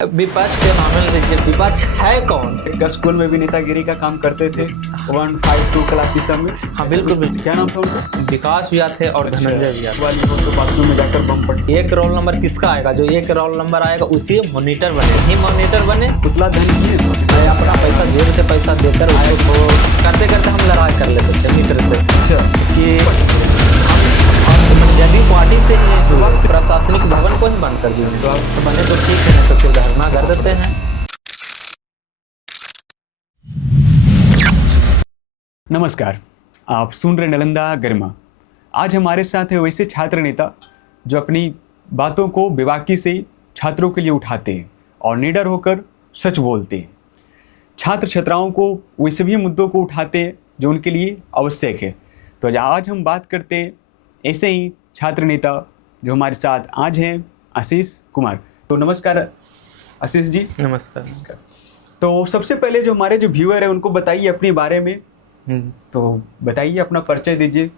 विपक्ष के मामले में देखिए, विपक्ष है कौन? स्कूल में भी नेतागिरी का काम करते थे 152 क्लास में। हाँ बिल्कुल बिल्कुल। क्या नाम था उनका? विकास भी आते और धनंजय भी आते। वाली हो तो बाथरूम में जाकर बम पट। एक रोल नंबर किसका आएगा? जो एक रोल नंबर आएगा उसी मॉनिटर बने, ही मॉनिटर बने। पुतला धन की मैं अपना पैसा जेब से पैसा देकर आए तो करते करते हम लड़ाई कर लेते थे मित्र से। अच्छा कि हम जदयू पार्टी से इस वक्त प्रशासनिक भवन को ही बंद कर दिए। तो आप बने तो ठीक है, नहीं तो फिर धरना कर देते हैं। नमस्कार, आप सुन रहे नालंदा गरिमा। आज हमारे साथ है वैसे छात्र नेता जो अपनी बातों को बेबाकी से छात्रों के लिए उठाते हैं और निडर होकर सच बोलते हैं। छात्र छात्राओं को वे सभी मुद्दों को उठाते हैं जो उनके लिए आवश्यक है। तो आज हम बात करते हैं ऐसे ही छात्र नेता जो हमारे साथ आज हैं, आशीष कुमार। तो नमस्कार आशीष जी। नमस्कार। तो सबसे पहले जो हमारे जो व्यूअर है उनको बताइए अपने बारे में। तो बताइए, अपना परिचय दीजिए।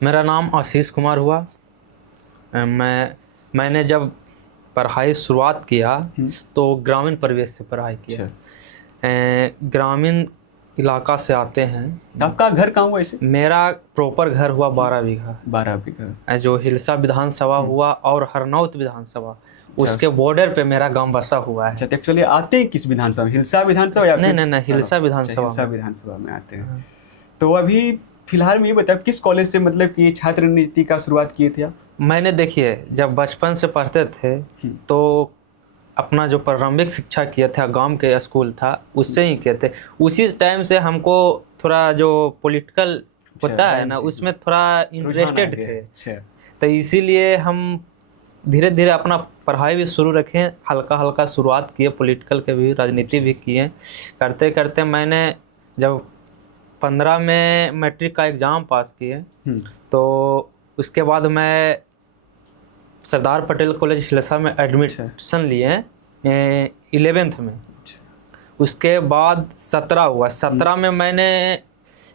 मेरा नाम आशीष कुमार हुआ। मैंने जब पढ़ाई शुरुआत किया तो ग्रामीण परिवेश से पढ़ाई किया। ग्रामीण इलाका से आते हैं। आपका घर कहाँ हुआ ऐसे? मेरा प्रॉपर घर हुआ 12 बीघा। 12 बीघा। जो हिलसा विधानसभा हुआ और हरनौत विधानसभा, उसके बॉर्डर पे मेरा गांव बसा हुआ है। अच्छा, तो एक्चुअली आते हैं किस विधानसभा? हिलसा विधानसभा या नहीं, हिलसा विधानसभा। हिलसा विधानसभा में आते हैं। तो अभी फिलहाल में ये बताओ किस कॉलेज से मतलब कि छात्र नीति का शुरुआत किए थे आप? मैंने देखिए, जब बचपन से पढ़ते थे तो अपना जो प्रारंभिक शिक्षा किया था गांव के स्कूल था उससे ही किए थे। उसी टाइम से हमको थोड़ा जो पॉलिटिकल होता है ना, उसमें थोड़ा इंटरेस्टेड थे। तो इसीलिए हम धीरे धीरे अपना पढ़ाई भी शुरू रखें, हल्का हल्का शुरुआत किए, पॉलिटिकल के भी, राजनीति भी किए। करते करते मैंने जब 15 में मैट्रिक का एग्ज़ाम पास किए तो उसके बाद मैं सरदार पटेल कॉलेज हिलसा में एडमिशन लिए 11th में। उसके बाद 17 हुआ। 17 में मैंने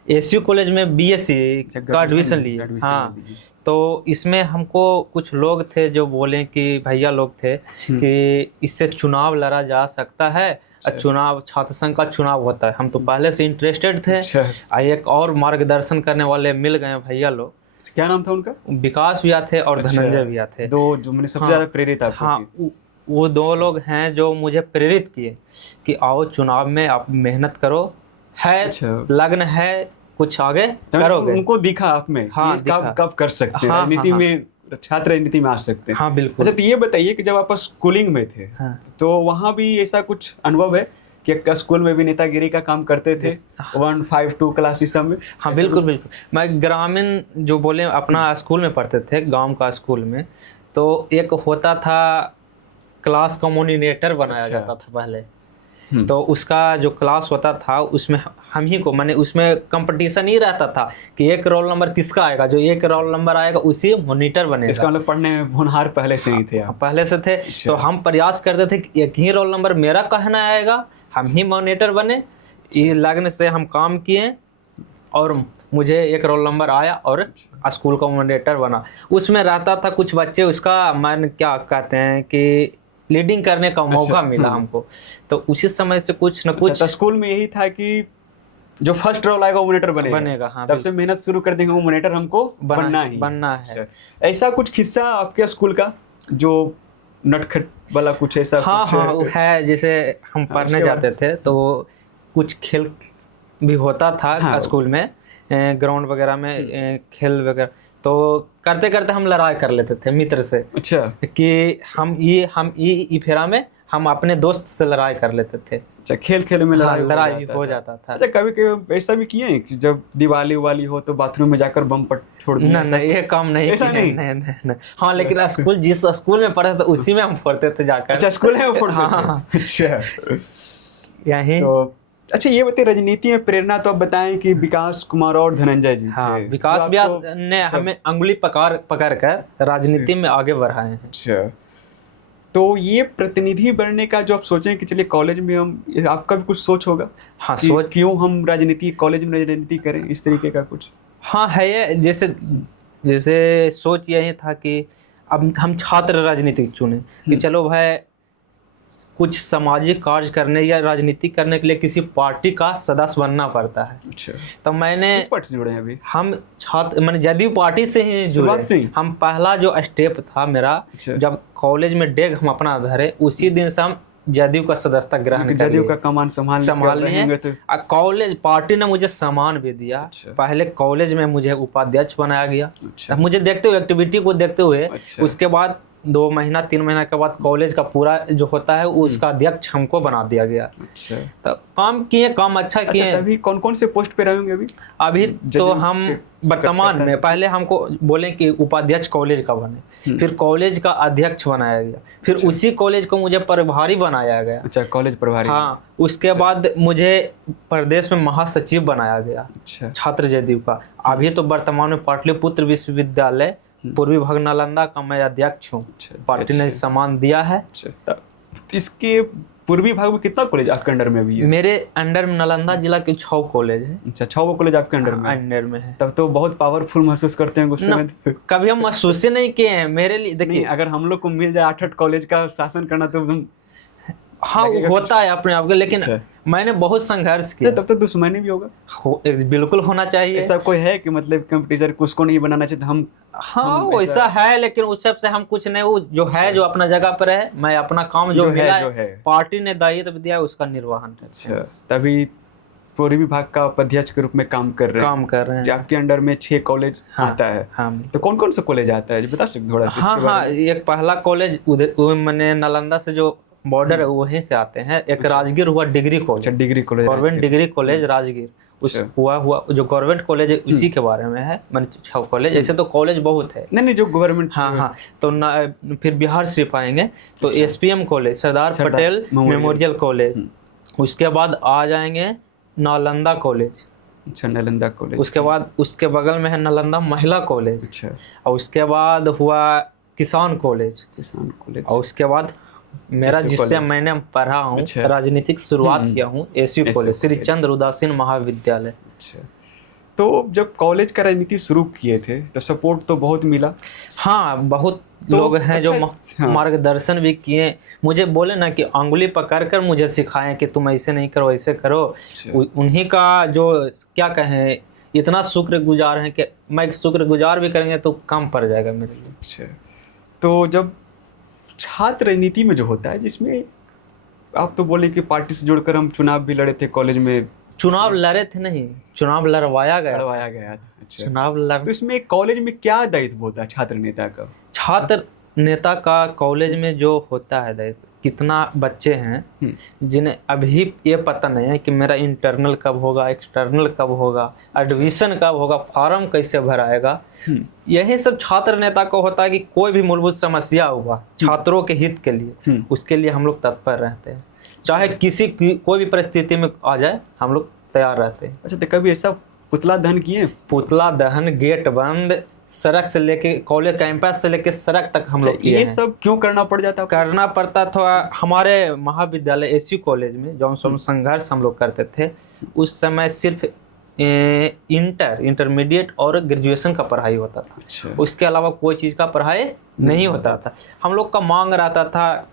एसयू कॉलेज में बीएससी का एडमिशन लिए। हाँ, तो इसमें हमको कुछ लोग थे जो बोले कि भैया लोग थे कि इससे चुनाव लड़ा जा सकता है, चुनाव छात्र संघ का चुनाव होता है। हम तो पहले से इंटरेस्टेड थे। एक और मार्गदर्शन करने वाले मिल गए भैया लोग। क्या नाम था उनका? विकास भी आते और धनंजय भी आते। दो जो मैंने सबसे ज्यादा प्रेरित आपको। हाँ, वो दो लोग हैं जो मुझे प्रेरित किए कि आओ चुनाव में आप मेहनत करो, है लगन है, कुछ आगे करोगे। उनको दिखा आप में। हाँ, कब कर सकते हैं राजनीति में, छात्र राजनीति में आ सकते हैं। हाँ बिल्कुल। अच्छा, तो ये बताइए कि जब आप स्कूलिंग में थे तो वहाँ भी ऐसा कुछ अनुभव है कि स्कूल में भी नेतागिरी का काम करते थे 152 क्लास में? हाँ बिल्कुल बिल्कुल। मैं ग्रामीण जो बोले अपना स्कूल में पढ़ते थे, गांव का स्कूल में, तो एक होता था क्लास का मॉनिटर बनाया जाता था पहले। तो उसका जो क्लास होता था उसमें हम ही को, माने उसमें कंपटीशन ही रहता था कि एक रोल नंबर किसका आएगा। जो एक रोल नंबर आएगा उसी मॉनिटर बनेगा। इसका मतलब पढ़ने में होनहार पहले से ही थे आप? पहले से थे। तो हम प्रयास करते थे कि एक ही रोल नंबर मेरा कहना आएगा, हम ही मॉनिटर बने। ये लगने से हम काम किए और मुझे एक रोल नंबर आया और स्कूल का मॉनिटर बना। उसमें रहता था कुछ बच्चे, उसका मन क्या कहते हैं कि लीडिंग करने का मौका मिला हमको। तो उसी समय से कुछ न कुछ स्कूल में यही था कि जो फर्स्ट रोल आएगा वो मॉनिटर बनेगा। हाँ, तब से मेहनत शुरू कर देंगे, वो मॉनिटर हमको बनना है। ऐसा कुछ किस्सा आपके स्कूल का जो नटखट वाला कुछ ऐसा? हाँ है। जैसे हम पढ़ने जाते थे तो कुछ खेल भी होता था स्कूल में, ग्राउंड वगैरह में खेल वगैरह। तो करते करते हम लड़ाई कर लेते थे मित्र से। अच्छा, कि हम ये फेरा में हम अपने दोस्त से लड़ाई कर लेते थे। अच्छा, खेल में लड़ाई भी हो जाता था। अच्छा, कभी ऐसा भी किए हैं कि जब दिवाली वाली हो तो बाथरूम में जाकर बम पट छोड़ दिया? नहीं, ये काम नहीं। ऐसा नहीं। हाँ, लेकिन स्कूल जिस स्कूल में पढ़े थे उसी में हम फोड़ते थे जाकर। अच्छा, स्कूल है वो फोड़ते थे? अच्छा, यहीं। अच्छा, ये बताइए, राजनीति में प्रेरणा तो आप बताएं कि विकास कुमार और धनंजय जी। हाँ, विकास व्यास ने हमें अंगुली पकड़ कर राजनीति में आगे बढ़ाए हैं। अच्छा, तो ये प्रतिनिधि बनने का जो आप सोचें कि चलिए कॉलेज में हम, आपका भी कुछ सोच होगा? हाँ, सोच क्यों हम राजनीति कॉलेज में राजनीति करें, इस तरीके का कुछ? हाँ है ये। जैसे सोच यही था कि अब हम छात्र राजनीति चुने कि चलो भाई कुछ सामाजिक कार्य करने या राजनीति करने के लिए किसी पार्टी का सदस्य बनना पड़ता है। अच्छा, तो मैंने किस पार्टी से जुड़े हैं अभी? हम छात्र मैंने जदयू पार्टी से ही शुरुआत से जुड़े। ही? हम पहला जो स्टेप था मेरा, अच्छा। जब कॉलेज में डेग हम अपना धरे, उसी दिन से हम जदयू का सदस्यता ग्रहण कर जदयू लिए। का कमान संभाल रहेंगे तो कॉलेज पार्टी ने मुझे सम्मान भी दिया। अच्छा। पहले कॉलेज में मुझे उपाध्यक्ष बनाया गया। अच्छा। मुझे देखते हुए, एक्टिविटी को देखते हुए, अच्छा। उसके बाद 2 महीना 3 महीना के बाद कॉलेज का पूरा जो होता है उसका अध्यक्ष हमको बना दिया गया। अच्छा, तो काम किए, काम अच्छा किए। तभी कौन कौन से पोस्ट पे रहेंगे अभी? अभी तो हम के वर्तमान में, पहले हमको बोले कि उपाध्यक्ष कॉलेज का बने, फिर कॉलेज का अध्यक्ष बनाया गया, फिर उसी कॉलेज को मुझे प्रभारी बनाया गया। अच्छा, कॉलेज प्रभारी। हाँ, उसके बाद मुझे प्रदेश में महासचिव बनाया गया अच्छा, छात्र जदयू का। अभी तो वर्तमान में पाटलिपुत्र विश्वविद्यालय पूर्वी भाग नालंदा का मैं अध्यक्ष हूँ। पार्टी ने सम्मान दिया है। अच्छा, तो इसके पूर्वी भाग में कितना कॉलेज आपके अंडर में अभी है? मेरे अंडर में नालंदा जिला के 6 कॉलेज है। अच्छा, 6 कॉलेज आपके अंडर में? अंडर में है। तब तो बहुत पावरफुल महसूस करते हैं उस समय। कभी हम महसूस ही नहीं किए हैं। मेरे लिए देखिए, अगर हम लोग को मिल जाए 8 कॉलेज का शासन करना तो तुम हाँ होता है अपने आप के, लेकिन अच्छा। मैंने बहुत संघर्ष किया। तब तो दुश्मनी भी होगा। बिल्कुल होना चाहिए। ऐसा कोई है कि मतलब कंपटीशन उसको नहीं बनाना चाहिए? हम हाँ वैसा है, लेकिन उस सब से हम कुछ नहीं, वो जो है जो अपना जगह पर है, मैं अपना काम जो मिला है, पार्टी ने दायित्व दिया है उसका निर्वहन। अच्छा, तभी पूर्वी विभाग का उपाध्यक्ष के रूप में काम कर रहे हैं। आपके अंडर में 6 कॉलेज आता है। हाँ। तो कौन कौन सा कॉलेज आता है बता सकते थोड़ा सा? हाँ, एक पहला कॉलेज उधर मैंने नालंदा से जो बॉर्डर है वहीं से आते हैं। एक राजगीर हुआ डिग्री कॉलेज। अच्छा, degree college, government degree college Rajgir. उस हुआ जो गवर्नमेंट कॉलेज है उसी के बारे में है। मैंने 6 कॉलेज, ऐसे तो कॉलेज बहुत है। नहीं जो गवर्नमेंट। हाँ, तो फिर बिहार सिर्फ आएंगे तो SPM college, Sardar Patel memorial college. उसके बाद आ जाएंगे नालंदा कॉलेज। अच्छा, नालंदा कॉलेज। उसके बाद उसके बगल में है नालंदा महिला कॉलेज। अच्छा, और उसके बाद हुआ किसान कॉलेज। और उसके बाद मेरा जिससे मैंने पढ़ा हूँ, राजनीतिक शुरुआत किया हूँ, SU कॉलेज, श्री चंद्र उदासीन महाविद्यालय। अच्छा, तो जब कॉलेज का राजनीति शुरू किए थे तो सपोर्ट तो बहुत मिला? हाँ, बहुत लोग हैं जो मार्गदर्शन भी किए। मुझे बोले ना कि अंगुली पकड़ कर मुझे सिखाएं कि तुम ऐसे नहीं करो, ऐसे करो। उन्हीं का जो क्या कहें, इतना शुक्रगुजार हैं कि मैं शुक्रगुजार भी करेंगे तो कम पड़ जाएगा मेरे लिए। अच्छा, तो जब छात्र राजनीति में जो होता है, जिसमें आप तो बोले कि पार्टी से जुड़कर हम चुनाव भी लड़े थे कॉलेज में। चुनाव लड़े थे नहीं, चुनाव लड़वाया गया था। अच्छा, चुनाव तो इसमें कॉलेज में क्या दायित्व होता है छात्र नेता का? छात्र नेता का कॉलेज में जो होता है दायित्व, कितना बच्चे हैं जिन्हें अभी ये पता नहीं है कि मेरा इंटरनल कब होगा, एक्सटर्नल कब होगा, एडमिशन कब होगा, फॉर्म कैसे भराएगा। यही सब छात्र नेता को होता है कि कोई भी मूलभूत समस्या हुआ छात्रों के हित के लिए, उसके लिए हम लोग तत्पर रहते हैं। चाहे कोई भी परिस्थिति में आ जाए, हम लोग तैयार रहते हैं। अच्छा, तो कभी ऐसा पुतला दहन किए? पुतला दहन, गेट बंद, सड़क से लेके कॉलेज कैंपस से लेके सड़क तक हम लोग किए हैं। ये सब क्यों करना पड़ जाता? करना पड़ता था हमारे महाविद्यालय SU कॉलेज में, जो हम संघर्ष हम लोग करते थे उस समय, सिर्फ इंटरमीडिएट और ग्रेजुएशन का पढ़ाई होता था। अच्छा। उसके अलावा कोई चीज़ का पढ़ाई नहीं होता था। हम लोग का मांग रहता था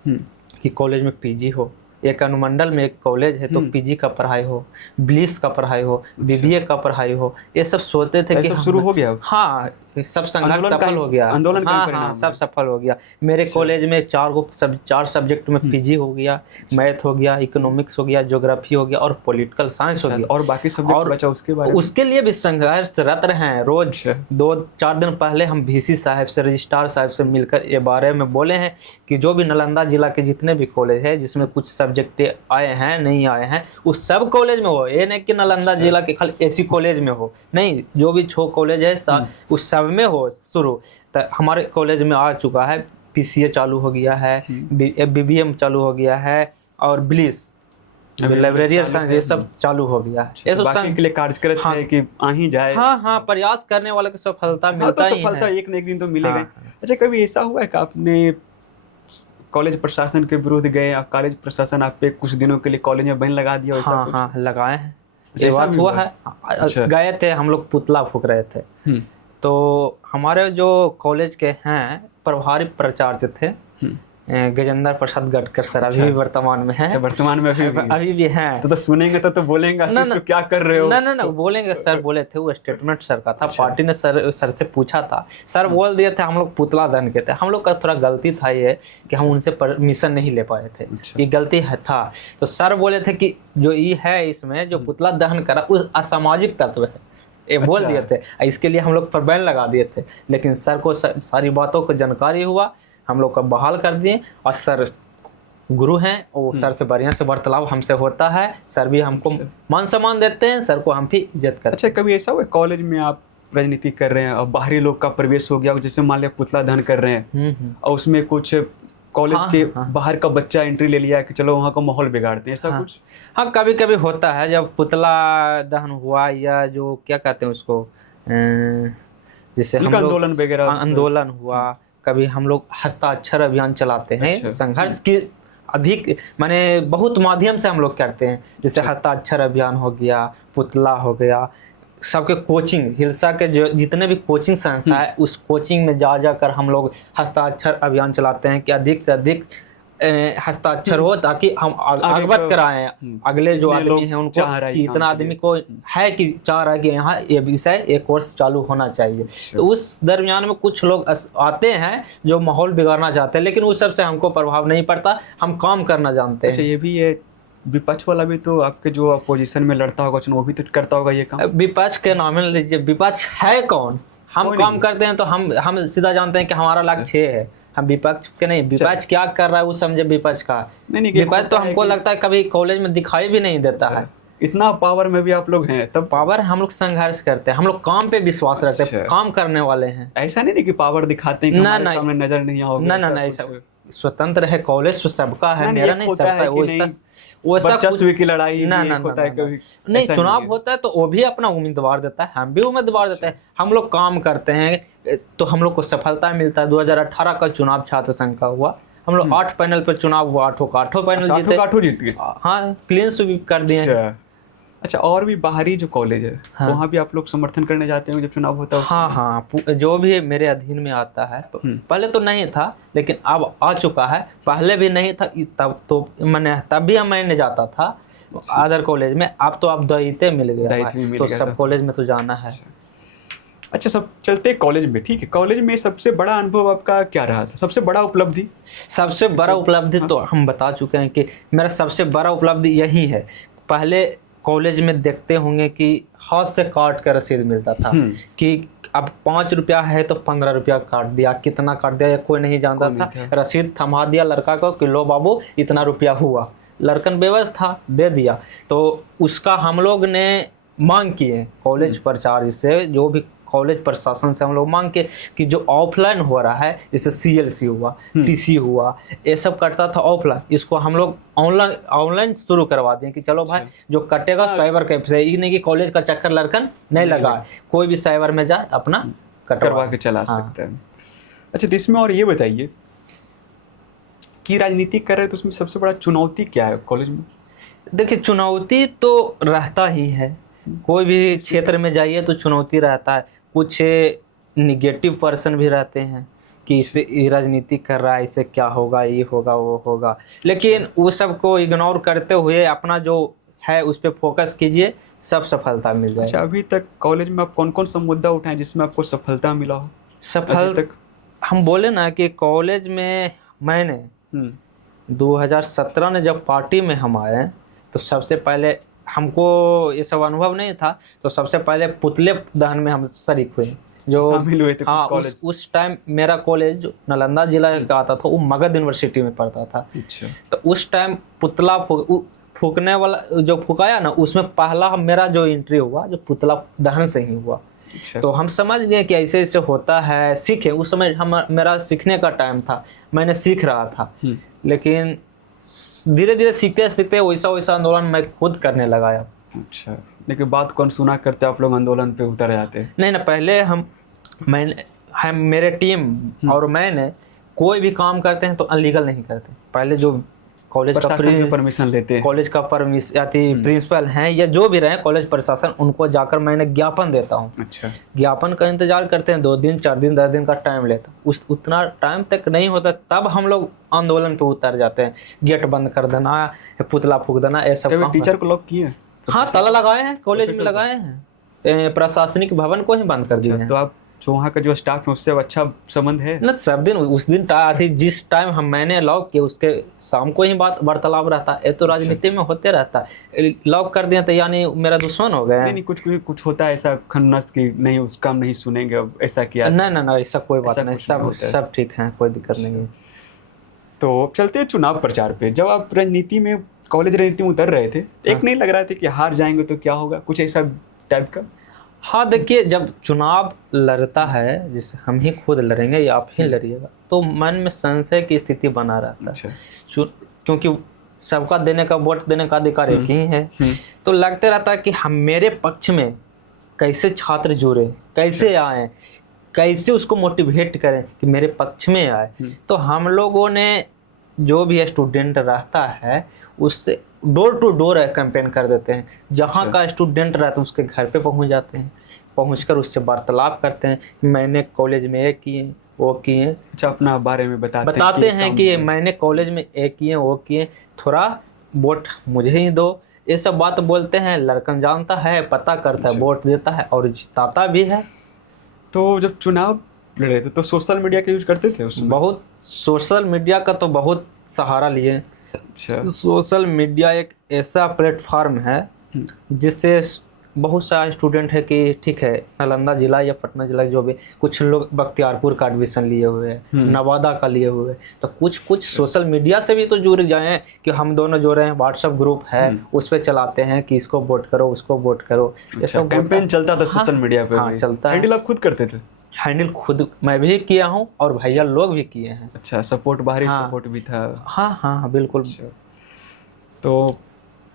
कि कॉलेज में PG हो, एक अनुमंडल में एक कॉलेज है तो PG का पढ़ाई हो, BLIS का पढ़ाई हो, BBA का पढ़ाई हो। ये सब सोचते थे कि शुरू हो गया। हाँ, सब संघर्ष सफल हो गया। आंदोलन हाँ, सब सफल हो गया। मेरे कॉलेज में 4 सब्जेक्ट में PG हो गया, मैथ हो गया, इकोनॉमिक्स हो गया, ज्योग्राफी हो गया और पॉलिटिकल साइंस हो गया। और बाकी सब्जेक्ट बचा उसके बारे में? उसके लिए भी संघर्षरत हैं। रोज 2-4 दिन पहले हम VC साहब से, रजिस्ट्रार साहब से मिलकर ये बारे में बोले हैं कि जो भी नालंदा जिला के जितने भी कॉलेज है जिसमें कुछ सब्जेक्ट आए हैं, नहीं आए हैं, उस सब कॉलेज में हो। ये नहीं कि नालंदा जिला के खाली SU कॉलेज में हो, नहीं, जो भी 6 कॉलेज है उस सब में हो शुरू। तो हमारे कॉलेज में आ चुका है, PCA चालू हो गया है, BBM चालू हो गया है और BLIS, लाइब्रेरी साइंस, ये सब चालू हो गया है। ये बाकी के लिए कार्य करते हैं कि आ ही जाए। हाँ, प्रयास करने वाले को सफलता मिलता ही है। सफलता एक न एक दिन तो मिलेगा। अच्छा, कभी ऐसा हुआ है कि आपने कॉलेज प्रशासन के विरुद्ध गए, आप कॉलेज प्रशासन आप पे कुछ दिनों के लिए कॉलेज में बैन लगा दिया? हाँ, लगाए हैं। ये बात हुआ है। गए थे हम लोग, पुतला फूंक रहे थे। तो हमारे जो कॉलेज के हैं प्रभारी प्राचार्य थे, गजेंद्र प्रसाद गडकर सर अभी भी वर्तमान में है। अच्छा, वर्तमान में अभी भी हैं। तो सुनेंगे तो बोलेंगे आशीष तो क्या कर रहे हो। ना बोलेंगे सर, बोले थे, वो स्टेटमेंट सर का था। पार्टी ने सर से पूछा था, सर बोल दिए थे हम लोग पुतला दहन के थे। हम लोग का थोड़ा गलती था ये कि हम उनसे परमिशन नहीं ले पाए थे, ये गलती है था। तो सर बोले थे कि जो ये है इसमें जो पुतला दहन करा उस असामाजिक तत्व है, ये बोल दिए थे। इसके लिए हम लोग पर बैन लगा दिए थे, लेकिन सर को सारी बातों को जानकारी हुआ, हम लोग का बहाल कर दिए। और सर गुरु हैं, वो सर से बढ़िया से वार्तालाप हमसे होता है। सर भी हमको मान सम्मान देते हैं, सर को हम भी इज्जत करते हैं। अच्छा, कभी ऐसा हुआ कॉलेज में आप राजनीति कर रहे हैं और बाहरी लोग का प्रवेश हो गया, जैसे मान लिया पुतला दहन कर रहे हैं और उसमें कुछ कॉलेज के बाहर का बच्चा एंट्री ले लिया कि चलो वहाँ का माहौल बिगाड़ते हैं, ऐसा कुछ? हाँ, कभी कभी होता है। जब पुतला दहन हुआ या जो क्या कहते हैं उसको, जिसे हम लोग आंदोलन वगैरह, आंदोलन हुआ, कभी हम लोग हस्ताक्षर अभियान चलाते हैं। संघर्ष की अधिक माने बहुत माध्यम से हम लोग करते हैं, जैसे हस्ताक्षर अभियान हो गया, पुतला हो गया। सबके कोचिंग, हिलसा के जो जितने भी कोचिंग संस्था है उस कोचिंग में जा कर हम लोग हस्ताक्षर अभियान चलाते हैं कि अधिक से अधिक हस्ताक्षर हो, ताकि हम अवगत कराएं अगले जो आदमी हैं उनको कि इतना आदमी को है कि चाह रहा है कि यहाँ ये विषय ये कोर्स चालू होना चाहिए। तो उस दरमियान में कुछ लोग आते हैं जो माहौल बिगाड़ना चाहते हैं, लेकिन उस सब से हमको प्रभाव नहीं पड़ता, हम काम करना जानते हैं। अच्छा, ये भी है विपक्ष वाला भी तो आपके जो अपोजिशन में लड़ता होगा वो भी तो करता होगा ये काम। विपक्ष के नाम लीजिए, विपक्ष है कौन? हम काम करते हैं तो हम सीधा जानते हैं कि हमारा लक्ष्य है। हम विपक्ष के नहीं, विपक्ष क्या कर रहा है वो समझे विपक्ष का। विपक्ष तो हमको लगता है कभी कॉलेज में दिखाई भी नहीं देता है। इतना पावर में भी आप लोग हैं, तब पावर हम लोग संघर्ष करते हैं, हम लोग काम पे विश्वास रखते हैं, काम करने वाले हैं। ऐसा नहीं कि पावर दिखाते हैं कि हमारे सामने नजर नहीं आओगे। ना ऐसा स्वतंत्र है कॉलेज, सबका है, मेरा नहीं सबका है। वर्चस्व की लड़ाई ना नहीं, चुनाव होता है तो वो भी अपना उम्मीदवार देता है, हम भी उम्मीदवार देते हैं। हम लोग काम करते हैं तो हम लोग को सफलता मिलता है। 2018 का चुनाव छात्र संघ का हुआ, हम लोग 8 पैनल पर चुनाव हुआ, 8 पैनल जीत गए। हाँ, क्लीन स्वीप कर दिए। अच्छा, और भी बाहरी जो कॉलेज है वहाँ भी आप लोग समर्थन करने जाते हैं जब चुनाव होता है? हाँ, जो भी मेरे अधीन में आता है। पहले तो नहीं था, लेकिन अब आ चुका है। पहले भी नहीं था तब तो तब भी मैंने जाता था अदर कॉलेज में। अब तो आप दायित्व मिल गया तो सब कॉलेज में तो जाना है। अच्छा, सब चलते कॉलेज में, ठीक है। कॉलेज में सबसे बड़ा अनुभव आपका क्या रहा था? सबसे बड़ा उपलब्धि? सबसे बड़ा उपलब्धि तो हम बता चुके हैं कि मेरा सबसे बड़ा उपलब्धि यही है। पहले कॉलेज में देखते होंगे कि हाथ से काट कर रसीद मिलता था कि अब 5 रुपया है तो 15 रुपया काट दिया, कितना काट दिया कोई नहीं जानता था। रसीद थमा दिया लड़का को कि लो बाबू इतना रुपया हुआ, लड़कन बेबस था, दे दिया। तो उसका हम लोग ने मांग किए कॉलेज प्राचार्य से, जो भी कॉलेज प्रशासन से हम लोग मांग के कि जो ऑफलाइन हो रहा है, जैसे CLC हुआ, TC हुआ, ये सब करता था ऑफलाइन, इसको हम लोग ऑनलाइन शुरू करवा दिए कि चलो भाई जो कटेगा साइबर कैफे से। ये नहीं कि कॉलेज का चक्कर लड़कन नहीं लगा, कोई भी साइबर में जाए अपना करवा के चला सकता है। अच्छा, तो इसमें और ये बताइए कि राजनीति कर रहे हैं तो उसमें सबसे बड़ा चुनौती क्या है कॉलेज में? देखिए, चुनौती तो रहता ही है, कोई भी क्षेत्र में जाइए तो चुनौती रहता है। कुछ निगेटिव पर्सन भी रहते हैं कि इसे राजनीति कर रहा है, इससे क्या होगा, ये होगा वो होगा, लेकिन वो सब को इग्नोर करते हुए अपना जो है उस पर फोकस कीजिए, सब सफलता मिल जाए। अच्छा, अभी तक कॉलेज में आप कौन कौन सा मुद्दा उठाएं जिसमें आपको सफलता मिला हो? हम बोले ना कि कॉलेज में मैंने 2017 में जब पार्टी में हम आए तो सबसे पहले हमको ये सब अनुभव नहीं था, तो सबसे पहले पुतले दहन में हम शरीक हुए, जो शामिल हुए थे। हाँ, उस टाइम मेरा कॉलेज जो नालंदा जिला का आता था वो मगध यूनिवर्सिटी में पढ़ता था। अच्छा। तो उस टाइम पुतला फूकने वाला जो फुकाया ना, उसमें पहला मेरा जो एंट्री हुआ जो पुतला दहन से ही हुआ। अच्छा। तो हम समझ गए कि ऐसे ऐसे होता है, सीखे। उस समय मेरा सीखने का टाइम था, मैंने सीख रहा था, लेकिन धीरे धीरे सीखते सीखते वैसा आंदोलन मैं खुद करने लगा। अच्छा, लेकिन बात कौन सुना करते आप लोग आंदोलन पे उतर जाते? नहीं, पहले हम मेरे टीम और मैंने कोई भी काम करते हैं तो अनलीगल नहीं करते। पहले जो कॉलेज का प्रशासन से परमिशन लेते हैं। कॉलेज का प्रिंसिपल हैं या जो भी रहे कॉलेज प्रशासन, उनको जाकर मैंने ज्ञापन देता हूँ। अच्छा, ज्ञापन का इंतजार करते हैं, 2 दिन 4 दिन 10 दिन का टाइम लेता, उतना टाइम तक नहीं होता तब हम लोग आंदोलन पे उतर जाते हैं। गेट बंद कर देना, पुतला फूक देना, ये सब काम। टीचर को लॉक किए? हाँ, ताला लगाए हैं, कॉलेज में लगाए हैं, प्रशासनिक भवन को ही बंद कर दिए हैं। तो आप जो वहाँ का जो स्टाफ है उससे अच्छा संबंध है ना? सब दिन उस दिन जिस टाइम मैंने लॉक किया उसके शाम को ही वार्तालाप रहता है। ये तो राजनीति में होते रहता है, लॉक कर दिया तो यानी मेरा दुश्मन हो गया। नहीं, कुछ होता है ऐसा खन्नस की नहीं, उसका हम नहीं सुनेंगे, अब ऐसा किया। नहीं, ऐसा कोई बात नहीं, सब ठीक है, कोई दिक्कत नहीं है। तो चलते हैं चुनाव प्रचार पे। जब आप राजनीति में, कॉलेज राजनीति में उतर रहे थे, एक नहीं लग रहा था कि हार जाएंगे तो क्या होगा, कुछ ऐसा टाइप का? हाँ, देखिए, जब चुनाव लड़ता है, जिससे हम ही खुद लड़ेंगे या आप ही लड़िएगा, तो मन में संशय की स्थिति बना रहता है। अच्छा। क्योंकि सबका देने का, वोट देने का अधिकार एक ही है। तो लगते रहता है कि हम, मेरे पक्ष में कैसे छात्र जुड़े, कैसे आए, कैसे उसको मोटिवेट करें कि मेरे पक्ष में आए। तो हम लोगों ने, जो भी स्टूडेंट रहता है उससे डोर टू डोर कैंपेन कर देते हैं। जहाँ का स्टूडेंट रहता है उसके घर पे पहुँच जाते हैं, पहुँचकर उससे वार्तालाप करते हैं, मैंने कॉलेज में ये किए वो किए। अच्छा, अपना बारे में बताते हैं कि मैंने कॉलेज में ये किए वो किए, थोड़ा वोट मुझे ही दो, ये सब बात बोलते हैं। लड़कन जानता है, पता करता है, वोट देता है और जिताता भी है। तो जब चुनाव लड़ रहे थे तो सोशल मीडिया का यूज करते थे उसमें? बहुत, सोशल मीडिया का तो बहुत सहारा लिए। अच्छा। सोशल मीडिया एक ऐसा प्लेटफॉर्म है जिससे बहुत सारे स्टूडेंट है कि ठीक है, नालंदा जिला या पटना जिला जो भी, कुछ लोग बख्तियारपुर का एडमिशन लिए हुए हैं, नवादा का लिए हुए हैं, तो कुछ सोशल मीडिया से भी तो जुड़ जाए कि हम दोनों जो रहे हैं। व्हाट्सएप ग्रुप है, उस पर चलाते हैं कि इसको वोट करो, उसको वोट करो। ये सब कैंपेन चलता था सोशल मीडिया पे? हाँ, चलता है। हैंडल आप खुद करते थे? हैंडल खुद मैं भी किया हूँ और भैया लोग भी किए हैं। अच्छा, सपोर्ट, बाहरी सपोर्ट भी था? हाँ, बिल्कुल। तो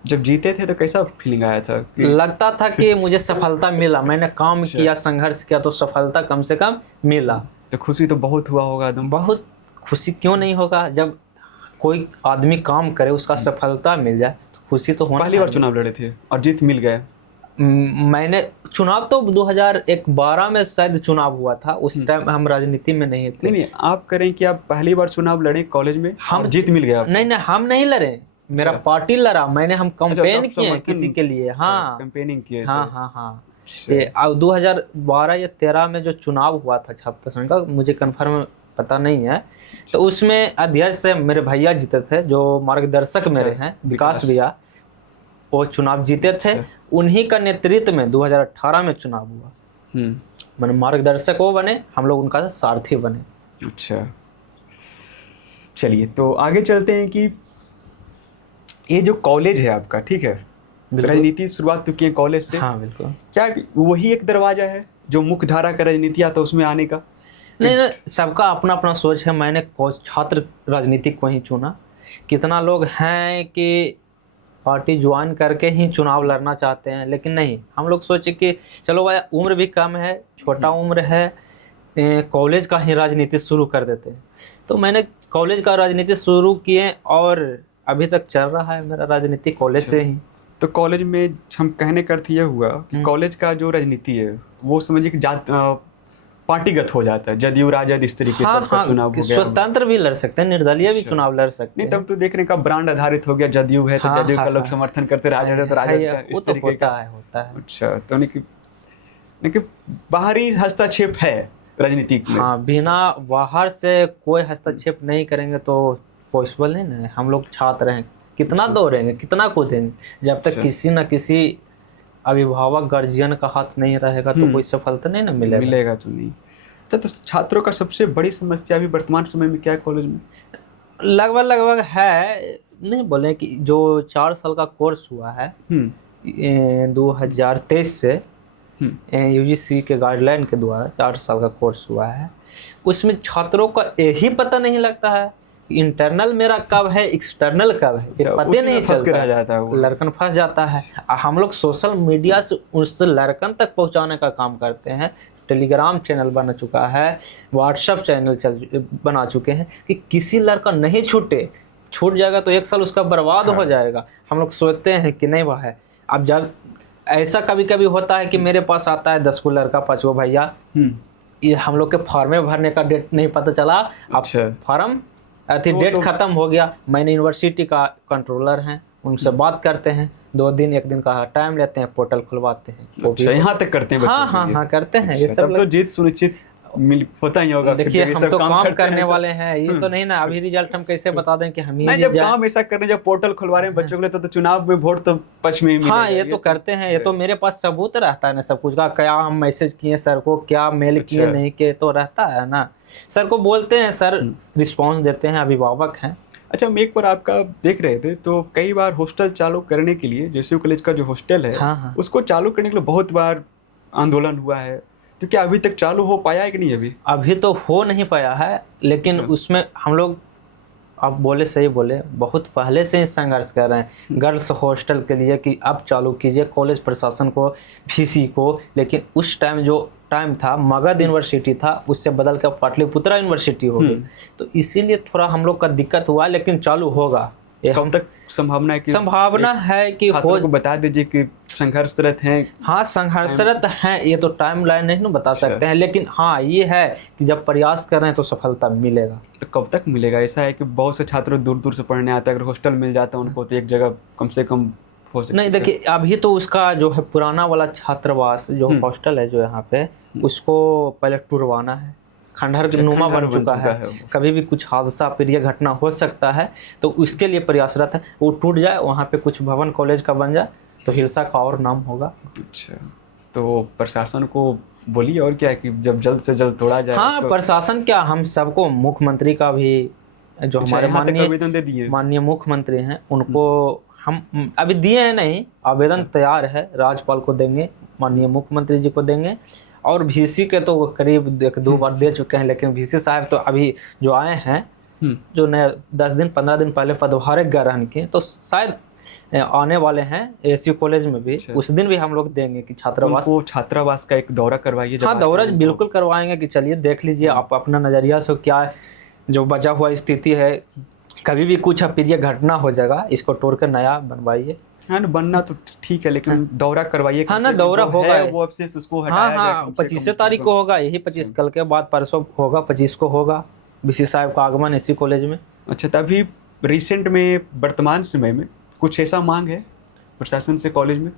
जब जीते थे तो कैसा फीलिंग आया था? लगता था कि मुझे सफलता मिला, मैंने काम किया, संघर्ष किया, तो सफलता कम से कम मिला। तो खुशी तो बहुत हुआ होगा एकदम? बहुत खुशी क्यों नहीं होगा, जब कोई आदमी काम करे उसका सफलता मिल जाए तो खुशी तो होना। पहली बार चुनाव लड़े थे और जीत मिल गया? मैंने चुनाव तो 2012 में शायद चुनाव हुआ था, उस टाइम हम राजनीति में नहीं थे। नहीं, आप करें कि आप पहली बार चुनाव लड़े कॉलेज में, हम जीत मिल गया? नहीं, हम नहीं लड़े, मेरा पार्टी लड़ा, हम कंपेन किए किसी के लिए। हाँ, कंपेनिंग किए। हाँ। ये 2012 या 13 में जो चुनाव हुआ था छात्र संघ का, मुझे कंफर्म पता नहीं है, तो उसमें अध्यक्ष से मेरे भैया जीते थे, जो मार्गदर्शक मेरे हैं, विकास भैया, वो चुनाव जीते थे। उन्हीं का नेतृत्व में 2018 में चुनाव हुआ। मैंने मार्गदर्शक वो बने, हम लोग उनका सारथी बने। अच्छा, चलिए तो आगे चलते हैं कि ये जो कॉलेज है आपका, ठीक है, राजनीति शुरुआत तो की है कॉलेज से। हाँ, बिल्कुल। क्या वही एक दरवाजा है जो मुख्य धारा का राजनीति आता उसमें आने का? नहीं, सबका अपना अपना सोच है। मैंने छात्र राजनीति को ही चुना। कितना लोग हैं कि पार्टी ज्वाइन करके ही चुनाव लड़ना चाहते हैं, लेकिन नहीं, हम लोग सोचे कि चलो भाई, उम्र भी कम है, छोटा उम्र है, कॉलेज का ही राजनीति शुरू कर देते हैं। तो मैंने कॉलेज का राजनीति शुरू किए और अभी तक चल रहा है मेरा राजनीति कॉलेज से ही। तो कॉलेज में हम कहने का अर्थ ये हुआ कि कॉलेज का जो राजनीति है वो समझिए कि पार्टीगत हो जाता है, जदयू राजद इस तरीके से सबका चुनाव हो गया। स्वतंत्र भी लड़ सकते हैं, निर्दलीय भी चुनाव लड़ सकते हैं। नहीं, तब तो देखने का ब्रांड आधारित हो गया, जदयू है तो जदयू का लोग समर्थन करते, राजद है तो राजद का, इस तरीके का होता है। अच्छा, तो नहीं कि बाहरी हस्तक्षेप है राजनीति में? हाँ, बिना बाहर से कोई हस्तक्षेप नहीं करेंगे तो पॉसिबल नहीं ना। हम लोग छात्र हैं, कितना दौड़ेंगे, कितना कूदेंगे, जब तक किसी न किसी अभिभावक गार्जियन का हाथ नहीं रहेगा तो कोई सफलता नहीं ना मिलेगा तो नहीं। तो छात्रों का सबसे बड़ी समस्या भी वर्तमान समय में क्या है कॉलेज में? लगभग है, नहीं बोले कि जो 4 साल का कोर्स हुआ है 2023 से यूजीसी के गाइडलाइन के द्वारा 4 साल का कोर्स हुआ है, उसमें छात्रों का यही पता नहीं लगता है इंटरनल मेरा कब है, एक्सटर्नल कब है, ये पता नहीं चलता है। लड़कन फंस जाता है। हम लोग सोशल मीडिया से उस लड़कन तक पहुंचाने का काम करते हैं। टेलीग्राम चैनल बना चुका है, व्हाट्सएप चैनल बना चुके हैं कि किसी लड़का नहीं छूटे, छूट जाएगा तो 1 साल उसका बर्बाद हो जाएगा। हम लोग सोचते हैं कि नहीं वह है। अब जब ऐसा कभी कभी होता है कि मेरे पास आता है 10 को लड़का 5 को भैया, ये हम लोग के फॉर्म में भरने का डेट नहीं पता चला, अब फॉर्म डेट खत्म हो गया। मैंने यूनिवर्सिटी का कंट्रोलर हैं, उनसे बात करते हैं, 2 दिन 1 दिन का टाइम लेते हैं, पोर्टल खुलवाते हैं। अच्छा, यहाँ तक करते हैं? हाँ करते हैं। ये सब तो जीत सुनिश्चित होता ही होगा। देखिए हम तो काम करने वाले हैं, ये तो नहीं ना अभी रिजल्ट हम कैसे बता दें कि हम ही जब काम ऐसा कर रहे हैं, जब पोर्टल खुलवा रहे हैं बच्चों के लिए, तो चुनाव में वोट तो पक्ष में ही मिलेगा। हाँ ये तो करते हैं, ये तो मेरे पास सबूत रहता है ना सब कुछ का, क्या हम मैसेज किए सर को, क्या मेल किए नहीं किए, तो रहता है ना। सर को बोलते हैं, सर रिस्पॉन्स देते हैं, अभिभावक हैं। अच्छा, हम एक बार आपका देख रहे थे तो कई बार हॉस्टल चालू करने के लिए, जैसे कॉलेज का जो हॉस्टल है उसको चालू करने के लिए बहुत बार आंदोलन हुआ है, तो क्या अभी तक चालू हो पाया है कि नहीं? अभी तो हो नहीं पाया है, लेकिन उसमें हम लोग, आप बोले सही बोले, बहुत पहले से ही संघर्ष कर रहे हैं गर्ल्स हॉस्टल के लिए कि अब चालू कीजिए, कॉलेज प्रशासन को, वीसी को। लेकिन उस टाइम जो टाइम था मगध यूनिवर्सिटी था, उससे बदल कर पाटलिपुत्रा यूनिवर्सिटी हो गई, तो इसीलिए थोड़ा हम लोग का दिक्कत हुआ, लेकिन चालू होगा। कब तक संभावना है कि हो? को बता दीजिए कि संघर्षरत हैं। हाँ संघर्षरत हैं, ये तो टाइम लाइन नहीं ना बता सकते हैं, लेकिन हाँ ये है कि जब प्रयास कर रहे हैं तो सफलता मिलेगा। तो कब तक मिलेगा? ऐसा है कि बहुत से छात्र दूर दूर से पढ़ने आते हैं, अगर हॉस्टल मिल जाता है उनको तो एक जगह कम से कम हो सकता। नहीं देखिए, अभी तो उसका जो है पुराना वाला छात्रावास जो हॉस्टल है जो यहाँ पे, उसको पहले टुरवाना है, खंडहर नुमा बन चुका है। कभी भी कुछ हादसा प्रिय घटना हो सकता है, तो उसके लिए प्रयासरत है। वो टूट जाए, वहाँ पे कुछ भवन कॉलेज का बन जाए तो हिलसा का और नाम होगा। अच्छा, तो प्रशासन को बोलिए और क्या है कि जब जल्द से जल्द तोड़ा जाए। हाँ प्रशासन क्या, हम सबको, मुख्यमंत्री का भी जो हमारे माननीय मुख्यमंत्री हैं उनको हम अभी दिए हैं नहीं, आवेदन तैयार है, राज्यपाल को देंगे, माननीय मुख्यमंत्री जी को देंगे, और वीसी के तो करीब 2 बार दे चुके हैं। लेकिन वीसी साहब तो अभी जो आए हैं, जो नए 10 दिन 15 दिन पहले पदभार ग्रहण किए, तो शायद आने वाले हैं एसी कॉलेज में भी। उस दिन भी हम लोग देंगे कि छात्रावास का एक दौरा करवाइए। हाँ दौरा बिल्कुल करवाएंगे कि चलिए देख लीजिए आप अपना नजरिया से, क्या जो बचा हुआ स्थिति है, कभी भी कुछ अप्रिय घटना हो जाएगा, इसको तोड़ कर नया बनवाइए। हाँ बनना तो ठीक है, लेकिन दौरा करवाइए। हाँ ना दौरा होगा, वो अब से उसको हटाया जाए। हाँ 25 तारीख को होगा, यही 25 कल के बाद परसों होगा, 25 को होगा वीसी साहब का आगमन इसी कॉलेज में। अच्छा, तभी रिसेंट में वर्तमान समय में कुछ ऐसा मांग है प्रशासन से कॉलेज में?